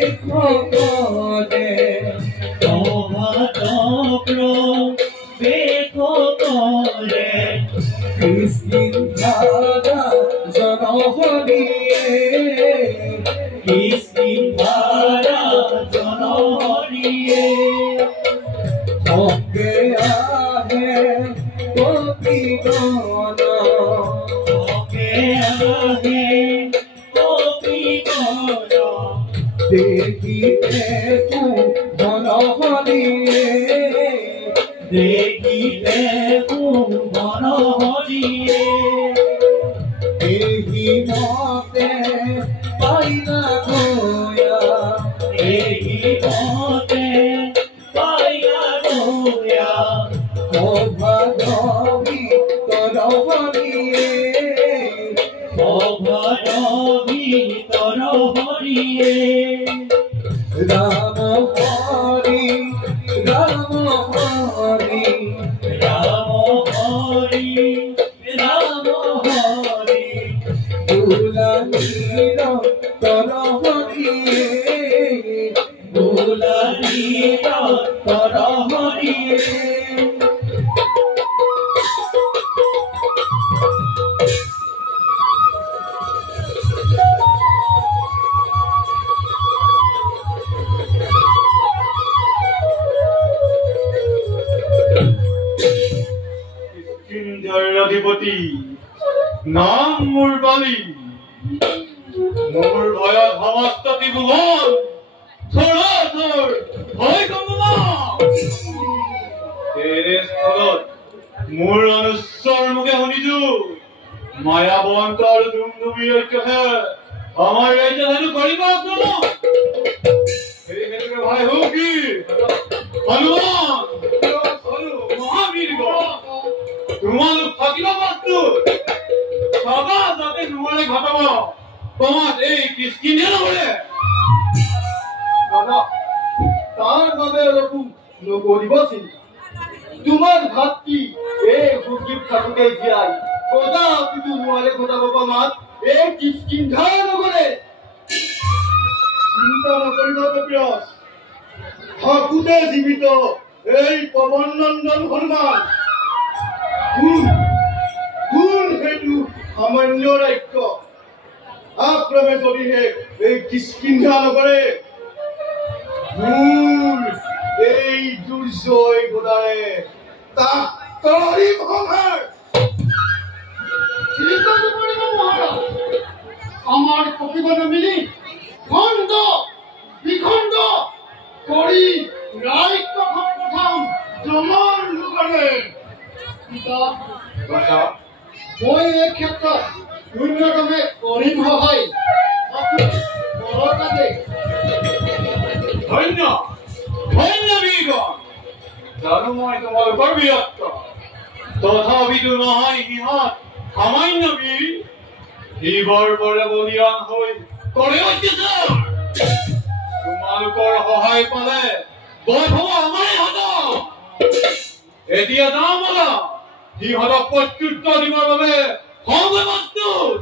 সকলে অভাতপ্ৰ বেকলে কৃষ্ণধাৰা জনহৰিয়ে কৃষ্ণধাৰা জনহৰিয়ে সঙ্গে আহে কপিগণ সঙ্গে আহে কপিগণ দেখিতে মনোহরিয়ে দেখিতে মনোহরিয়ে এই মতে পাইলা গয়া এই মতে পাইলা গয়া অভাগী তরহরিয়ে অভাগী তরহরিয়ে রাম হরি রাম হরি রাম হরি রাম হরি দুলানীর তরহরিয়ে দুলানীর তরহরিয়ে অধিপতি নাম মোৰ বালি মোৰ ভয়ত সমস্ত ত্ৰিভুৱন চৰাচৰ ভয় কমলা তেৰে স্থলত মোৰ অনুস্বৰ মুখে শুনিছো মায়াবন্ত আৰু ধুমধুমী ঐক্যহে আমাৰ ৰাজ্য হেতু কৰিব আক্ৰমণ সেই হেতুকে ভাই হও কি হনুমান মহাবীৰগণ তোমালোক থাকিবা প্ৰস্তুত সদা যাতে নোৱাৰে ঘটাব তোমাক এই কিস্কিনে নকৰে দাদা তাৰ বাবে অলপো নকৰিব চিন্তা তোমাৰ ভাতৃ এই সুখীত থাকোঁতে জীয়াই কদাপিতো নোৱাৰে ঘটাব মাত এই কিস্কিন্ধা নকৰে চিন্তা নকৰিব কপিৰথ থাকোঁতে জীৱিত এই পৱন নন্দন হনুমান কোন হেতু সামান্য ৰাজ্য আক্ৰমে যদিহে এই কিস্কিন্ধা নকৰে এই দুৰ্জয় গোদাৰে তাক তৰি ভঙাৰ আমাৰ কপিগণ মিলি খণ্ড বিখণ্ড কৰি ৰাজ্য প্ৰথম জমান নকৰে মই এই ক্ষেত্ৰত পূৰ্ণক্ৰমে কৰিম সহায় ধন্য ধন্য বীৰগণ জানো মই তোমালোকৰ বীৰত্ব তথাপিতো নহয় সিহঁত সামান্য বীৰ শিৱৰ পৰা বলিয়ান হৈ কৰে অত্যাচাৰ তোমালোকৰ সহায় পালে বৈভৱ আমাৰে হব এতিয়া যাওঁ বলা সিহঁতক প্ৰত্যুত্তৰ দিবৰ বাবে সংগ্ৰাম প্ৰস্তুত